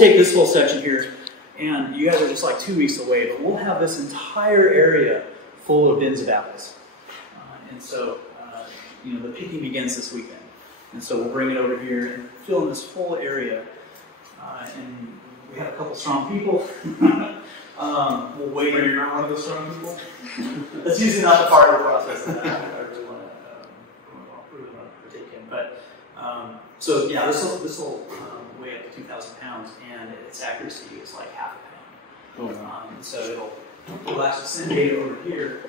take this whole section here, and you guys are just like 2 weeks away, but we'll have this entire area full of bins of apples. And so, you know, the picking begins this weekend. And so we'll bring it over here and fill in this whole area. And we have a couple strong people. We'll wait. You're not one of those strong people? That's usually not the part of the process that I really want to partake in. But, so yeah, this will weigh up to 2,000 pounds, and its accuracy is like half a pound. So we'll actually send data over here,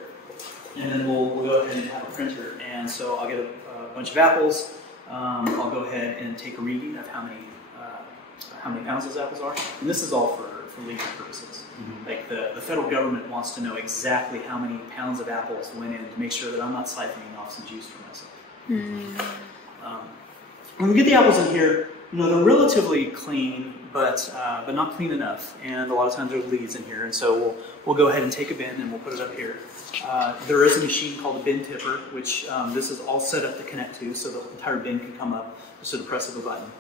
and then we'll go ahead and have a printer. And so I'll get a bunch of apples. I'll go ahead and take a reading of how many pounds those apples are. And this is all for legal purposes. Mm-hmm. Like the federal government wants to know exactly how many pounds of apples went in to make sure that I'm not siphoning off some juice for myself. Mm-hmm. When we get the apples in here, you know, they're relatively clean, but not clean enough. And a lot of times there's leaves in here. And so we'll go ahead and take a bin and we'll put it up here. There is a machine called a bin tipper, which this is all set up to connect to, so the entire bin can come up just with the press of a button.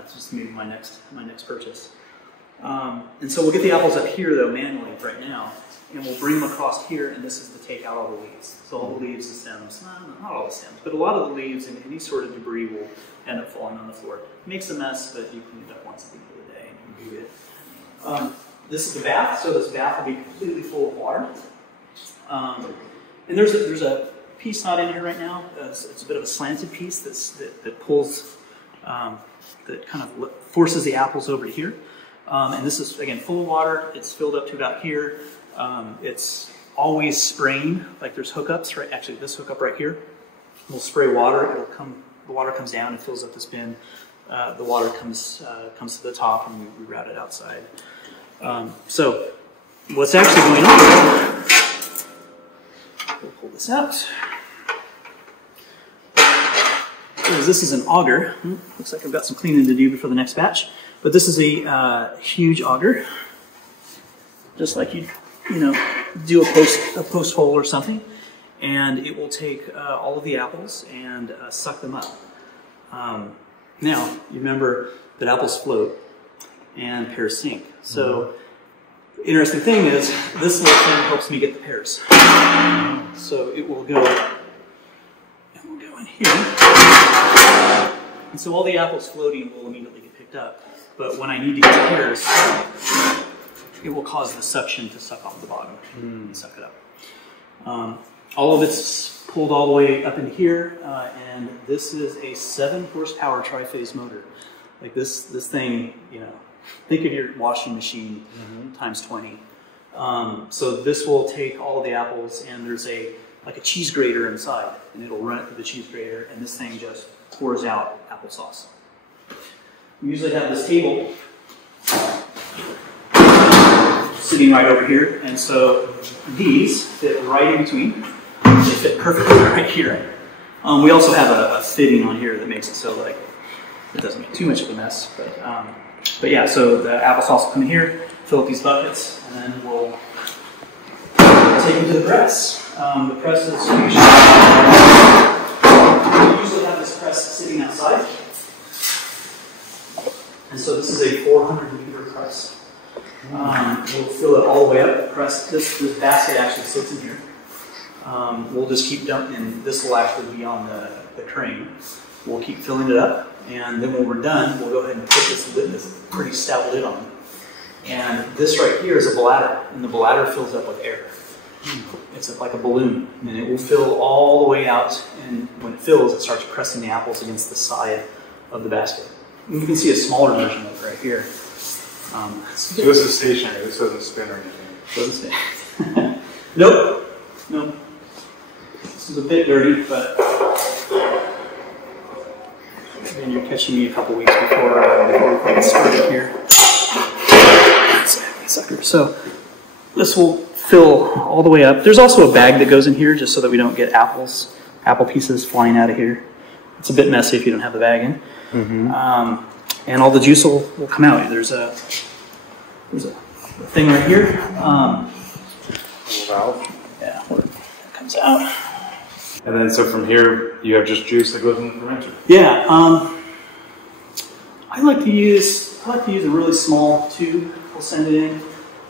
It's just maybe my next purchase. And so we'll get the apples up here though manually right now, and we'll bring them across here, and this is to take out all the leaves. So all the leaves, the stems, not all the stems, but a lot of the leaves and any sort of debris will end up falling on the floor. It makes a mess, but you clean it up once at the end of the day and you can do it. This is the bath, so this bath will be completely full of water. And there's a piece not in here right now. It's a bit of a slanted piece that pulls, that kind of forces the apples over to here. And this is, again, full of water. It's filled up to about here. It's always spraying, like there's hookups, right? Actually, this hookup right here will spray water. The water comes down and fills up this bin. The water comes to the top, and we route it outside. So what's actually going on, we'll pull this out. This is an auger. Looks like I've got some cleaning to do before the next batch. But this is a huge auger, just like you do a post hole or something, and it will take all of the apples and suck them up. Now, you remember that apples float and pears sink. So, the interesting thing is, this little thing helps me get the pears. So it will go in here, and so all the apples floating will immediately get picked up. But when I need to get the pears, it will cause the suction to suck off the bottom and suck it up. All of it's pulled all the way up in here, and this is a 7-horsepower tri-phase motor. Like this thing, you know, think of your washing machine times 20. So this will take all of the apples, and there's like a cheese grater inside, and it'll run it through the cheese grater, and this thing just pours out applesauce. We usually have this table sitting right over here, and so these fit right in between. They fit perfectly right here. We also have a fitting on here that makes it so like it doesn't make too much of a mess. But yeah, so the applesauce will come in here, fill up these buckets, and then we'll take them to the press. The press is usually have this press sitting outside. And so this is a 400-liter press. We'll fill it all the way up. This basket actually sits in here. We'll just keep dumping, and this will actually be on the crane. We'll keep filling it up, and then when we're done, we'll go ahead and put this pretty stout lid on. And this right here is a bladder, and the bladder fills up with air. It's like a balloon, and it will fill all the way out, and when it fills, it starts pressing the apples against the side of the basket. And you can see a smaller version of it right here. So this is stationary, this doesn't spin or anything? Doesn't spin. Nope. This is a bit dirty, but then you're catching me a couple weeks before we get started here. Sucker. So this will fill all the way up. There's also a bag that goes in here just so that we don't get apple pieces flying out of here. It's a bit messy if you don't have the bag in. And all the juice will come out. There's a thing right here. Valve. Yeah, where it comes out. And then so from here, you have just juice that goes in the fermenter. Yeah. I like to use I like to use a really small tube. We'll send it in.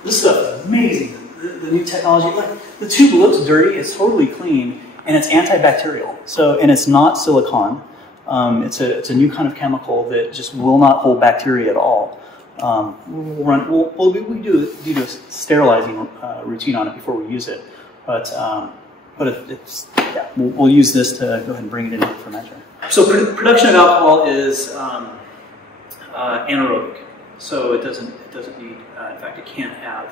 This stuff is amazing. The new technology, like the tube looks dirty, it's totally clean, and it's antibacterial. So, and it's not silicone. It's a new kind of chemical that just will not hold bacteria at all. We do a sterilizing routine on it before we use it, but we'll use this to go ahead and bring it into the fermenter. So production of alcohol is anaerobic, so it doesn't need. In fact, it can't have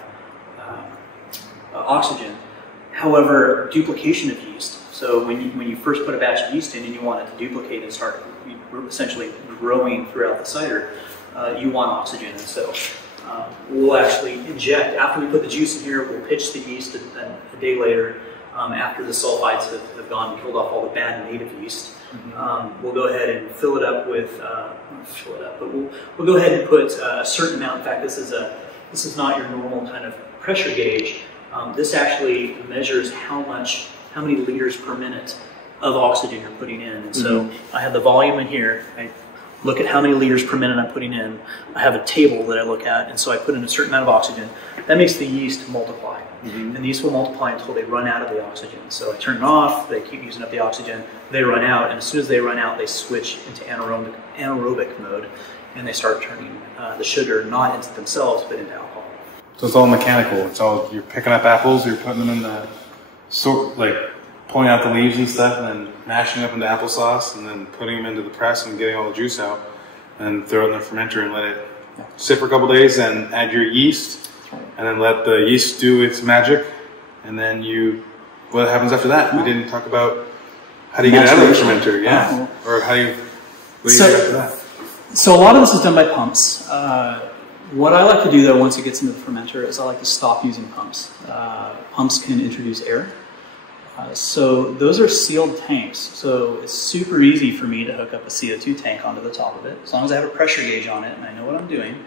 oxygen. However, duplication of yeast. So when you first put a batch of yeast in and you want it to duplicate and start essentially growing throughout the cider, you want oxygen. And so we'll actually inject, after we put the juice in here, we'll pitch the yeast a day later, after the sulfides have gone and killed off all the bad native yeast. We'll go ahead and fill it up with, we'll go ahead and put a certain amount. In fact, this is not your normal kind of pressure gauge. This actually measures how many liters per minute of oxygen you're putting in. And so I have the volume in here. I look at how many liters per minute I'm putting in. I have a table that I look at, and so I put in a certain amount of oxygen. That makes the yeast multiply. And the yeast will multiply until they run out of the oxygen. So I turn it off, they keep using up the oxygen, they run out, and as soon as they run out, they switch into anaerobic mode, and they start turning the sugar not into themselves, but into alcohol. So it's all mechanical. It's all, you're picking up apples, you're putting them in the pulling out the leaves and stuff, and then mashing up into applesauce, and then putting them into the press and getting all the juice out, and throw it in the fermenter and let it sit for a couple days, and add your yeast, and then let the yeast do its magic, and then what happens after that? We didn't talk about how do you get it out of the fermenter, or what do you do after that? So a lot of this is done by pumps. What I like to do though, once it gets into the fermenter, is I like to stop using pumps. Pumps can introduce air. So those are sealed tanks. So it's super easy for me to hook up a CO2 tank onto the top of it. As long as I have a pressure gauge on it and I know what I'm doing,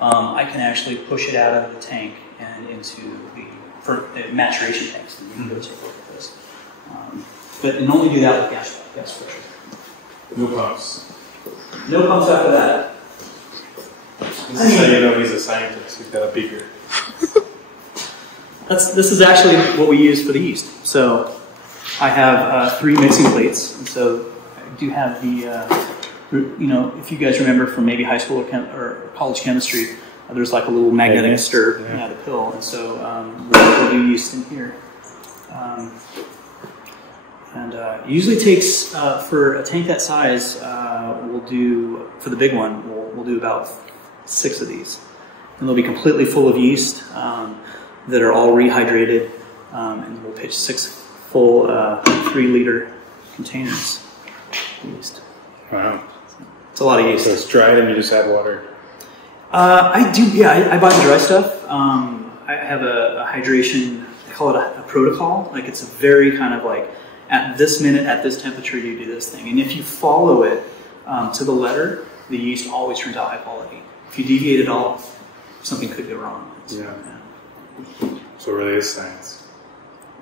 I can actually push it out of the tank and into the maturation tanks. And you can go take a look at this. And only do that with gas pressure. No pumps. No pumps after that. This is how you know he's a scientist. He's got a beaker. This is actually what we use for the yeast. So I have 3 mixing plates, and so I do have the, if you guys remember from maybe high school or college chemistry, there's like a little magnetic stir, the pill, and so we'll do yeast in here. It usually takes, for a tank that size, for the big one, we'll do about 6 of these. And they'll be completely full of yeast that are all rehydrated, and we'll pitch 6 full 3-liter containers of yeast. Wow. It's a lot of yeast. So it's dried and you just add water? I do, I buy the dry stuff. I have a hydration, I call it a protocol. Like it's a very kind of like, at this minute, at this temperature, you do this thing. And if you follow it to the letter, the yeast always turns out high quality. If you deviate at all, something could go wrong. So it really is science.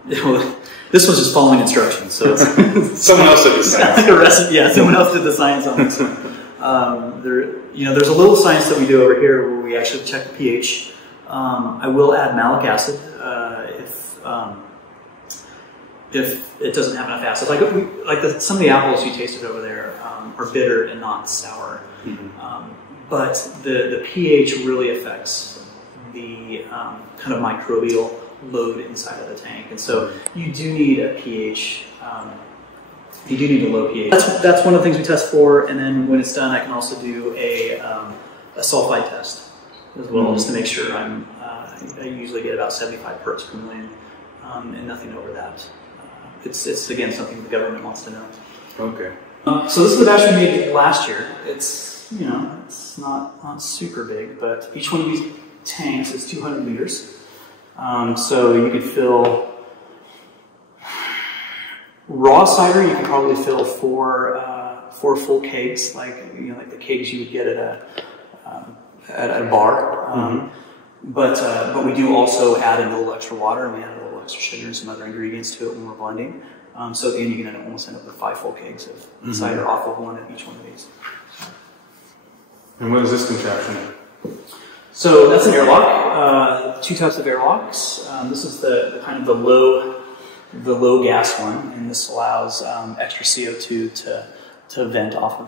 Well, this was just following instructions. So it's someone else did the science. Like a recipe, someone else did the science on this one. There's a little science that we do over here where we actually check the pH. I will add malic acid if it doesn't have enough acid. Some of the apples you tasted over there are bitter and not sour. But the pH really affects the kind of microbial load inside of the tank, and so you do need a pH. You do need a low pH. That's one of the things we test for, and then when it's done, I can also do a sulfide test as well, just to make sure I usually get about 75 parts per million, and nothing over that. It's again something the government wants to know. Okay. So this is the batch we made last year. It's not super big, but each one of these tanks is 200 liters. So you could fill raw cider. You could probably fill four full kegs, like the kegs you would get at a bar. But we do also add in a little extra water, and we add a little extra sugar and some other ingredients to it when we're blending. So at the end, you can almost end up with 5 full kegs of cider off of one of each one of these. And what is this contraption? So that's an airlock. Two types of airlocks. This is the kind of the low gas one, and this allows extra CO2 to vent off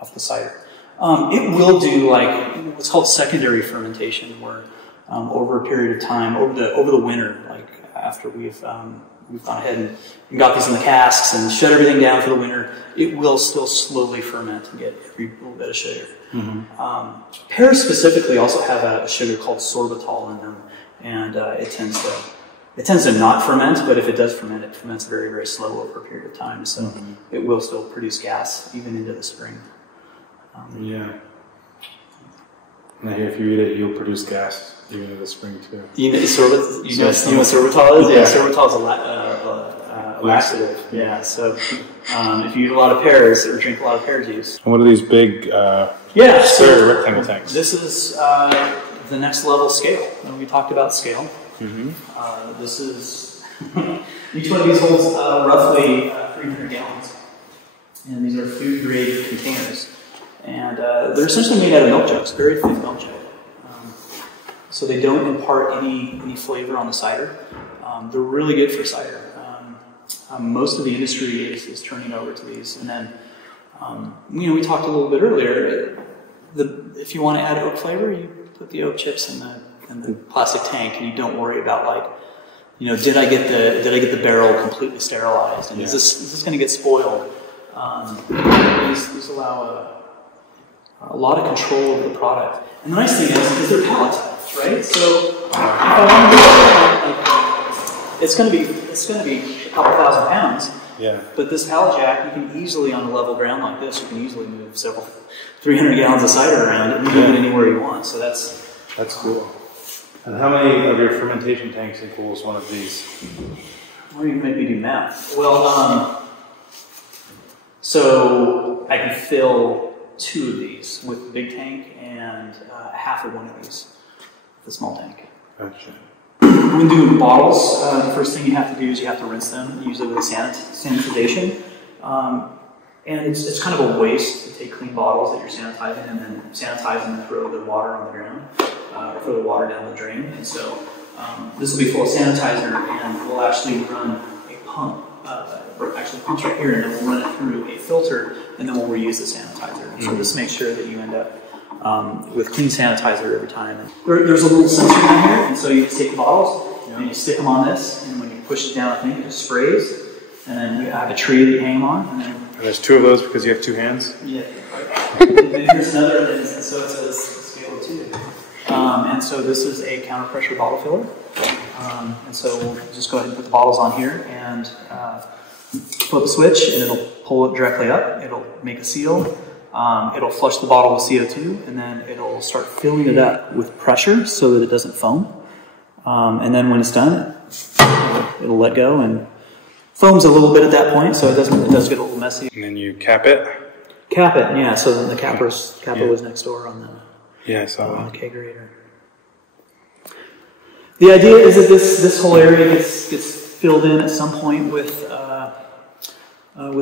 of the cider. It will do like what's called secondary fermentation, where over a period of time, over the winter, like after we've gone ahead and got these in the casks and shut everything down for the winter, it will still slowly ferment and get every little bit of sugar. Mm-hmm. Pears specifically also have a sugar called sorbitol in them, and it tends to not ferment, but if it does ferment, it ferments very, very slow over a period of time, so mm-hmm. it will still produce gas even into the spring. Yeah. And I hear if you eat it, you'll produce gas even in the spring too. You know what sorbitol is? Yeah, sorbitol is a laxative. Yeah, so if you eat a lot of pears or drink a lot of pear juice. And what are these big rectangle tanks? This is the next level scale. We talked about scale. Mm-hmm. This is each one of these holds roughly 300 gallons, and these are food grade containers. And they're essentially made out of milk jugs, very thick milk jug. So they don't impart any flavor on the cider. They're really good for cider. Most of the industry is turning over to these. And then, we talked a little bit earlier. If you want to add oak flavor, you put the oak chips in the plastic tank, and you don't worry about did I get the barrel completely sterilized, and is this going to get spoiled? These allow a lot of control over the product. And the nice thing is they're palletized, right? So if I want to do it's going to be a couple thousand pounds. Yeah. But this pallet jack, you can easily, on a level ground like this, you can easily move 300 gallons of cider around and move it anywhere you want. So that's cool. And how many of your fermentation tanks equals one of these? Well, you can make me do math. Well, so I can fill 2 of these with the big tank and half of one of these with the small tank. Gotcha. When doing bottles, the first thing you have to do is you have to rinse them, usually with sanitization. And it's kind of a waste to take clean bottles that you're sanitizing and then sanitize them and throw the water on the ground, or throw the water down the drain. And so this will be full of sanitizer, and we'll actually run a pump. Actually pumps right here, and then we'll run it through a filter, and then we'll reuse the sanitizer. And so this makes sure that you end up with clean sanitizer every time. And there's a little sensor down here, and so you just take the bottles and you stick them on this, and when you push it down, I think it just sprays. And then we have a tree that you hang them on. And there's 2 of those because you have 2 hands? Yeah. And here's another, and so it says scale of 2. And so this is a counter pressure bottle filler. And so we'll just go ahead and put the bottles on here and flip a switch, and it'll pull it directly up. It'll make a seal. It'll flush the bottle with CO2, and then it'll start filling it up with pressure so that it doesn't foam. And then when it's done, it'll let go and foams a little bit at that point, so it does get a little messy. And then you cap it? Cap it, yeah. So then the capper was next door on the kegerator. The idea is that this whole area gets filled in at some point with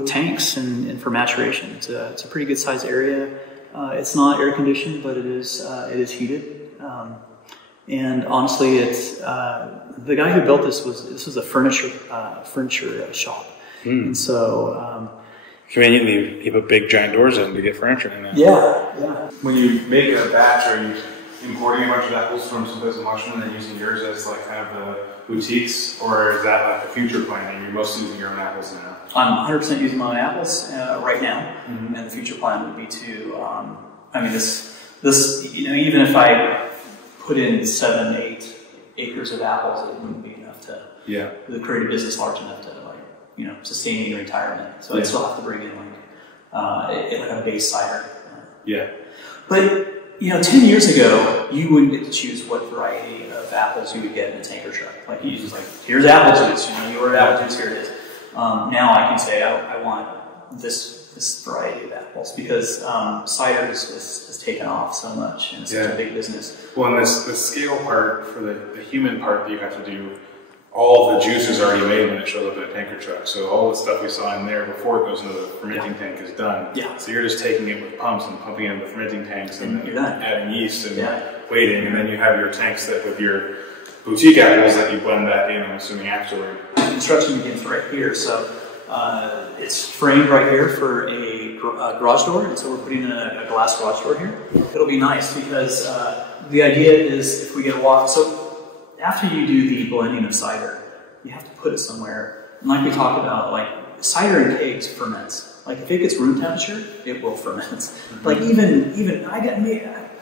tanks and for maturation. It's a pretty good sized area. It's not air conditioned, but it is heated. And honestly, it's the guy who built this was a furniture shop, and so conveniently he put big giant doors in to get furniture in there. Yeah. When you make a batch, are you importing a bunch of apples from someplace in Washington and using yours as like kind of the boutiques, or is that like a future plan and you're mostly using your own apples now? I'm 100% using my own apples right now, and the future plan would be to, this even if I put in 7-8 acres of apples, it wouldn't be enough to create a business large enough to sustain your retirement. So I'd still have to bring in like a base cider. But 10 years ago, you wouldn't get to choose what variety of apples you would get in a tanker truck. Like you just here's apple juice. You ordered apple juice, here it is. Now I can say I want this variety of apples because cider has taken off so much and it's such a big business. Well, and the scale part for the human part that you have to do, all of the juice is already made when it shows up in a tanker truck. So all the stuff we saw in there before it goes into the fermenting tank is done. Yeah. So you're just taking it with pumps and pumping it into the fermenting tanks and then done. adding yeast and waiting. And then you have your tanks that with your boutique apples that you blend back in, I'm assuming afterward. Construction begins right here. So it's framed right here for a garage door. And so we're putting in a glass garage door here. It'll be nice because the idea is if we get a walk, so after you do the blending of cider, you have to put it somewhere. And like we talked about, like cider in kegs ferments. Like if it gets room temperature, it will ferment. Mm-hmm. Like even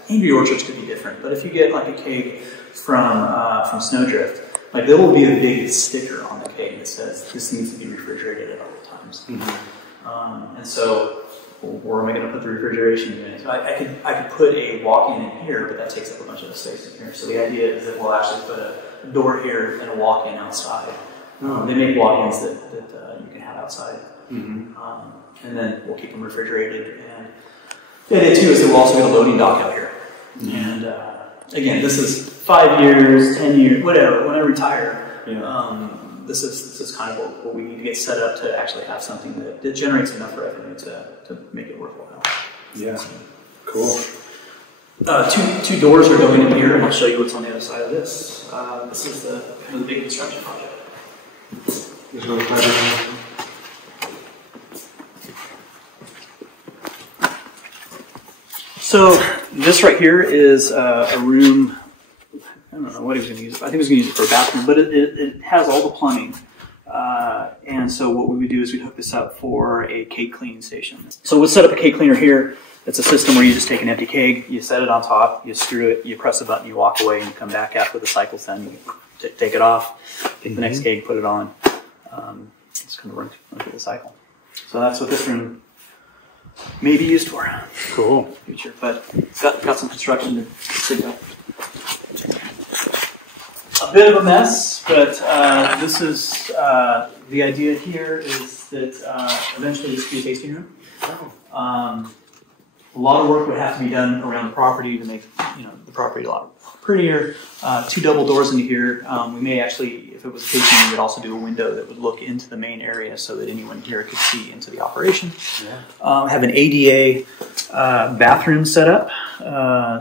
Angry Orchards could be different, but if you get like a keg from Snowdrift, like there will be a big sticker on the keg that says this needs to be refrigerated at all times. Mm-hmm. And so, where am I going to put the refrigeration unit? So I could put a walk-in in here, but that takes up a bunch of the space in here. So the idea is that we'll actually put a door here and a walk-in outside. They make walk-ins that you can have outside. Mm-hmm. And then we'll keep them refrigerated. And the idea too is that we'll also get a loading dock out here. Mm-hmm. And again, this is 5 years, 10 years, whatever. When I retire, this is kind of what we need to get set up to actually have something that generates enough revenue to make it worthwhile. Yeah, cool. Two doors are going in here, and I'll show you what's on the other side of this. This is the kind of the big construction project. So this right here is a room. I don't know what he was going to use it for. I think he was going to use it for a bathroom, but it has all the plumbing. And so what we would do is we'd hook this up for a keg cleaning station. So we'll set up a keg cleaner here. It's a system where you just take an empty keg, you set it on top, you screw it, you press a button, you walk away, and you come back after the cycle's done. You take it off, take the next keg, put it on. Just kind of run through the cycle. So that's what this room may be used for. Cool. Future, but got some construction to go. A bit of a mess, but this is the idea here is that eventually this will be a tasting room. A lot of work would have to be done around the property to make the property a lot prettier. 2 double doors into here. We may actually, if it was a tasting room, we would also do a window that would look into the main area so that anyone here could see into the operation. Yeah. Have an ADA bathroom set up.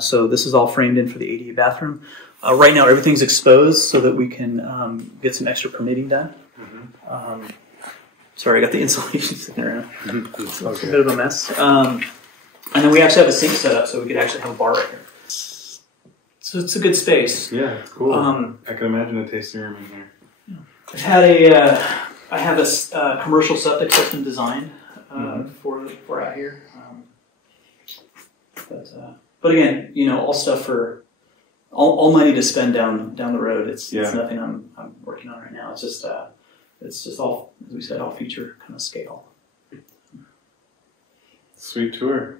So this is all framed in for the ADA bathroom. Right now, everything's exposed so that we can get some extra permitting done. Mm-hmm. Sorry, I got the insulation sitting around. Mm-hmm. So it's a bit of a mess. And then we actually have a sink set up so we could actually have a bar right here. So it's a good space. Yeah, cool. I can imagine a tasting room in here. I have a commercial septic system designed for out here. But again, all stuff for all money to spend down the road. It's nothing I'm working on right now. It's just all, as we said, all future kind of scale. Sweet tour.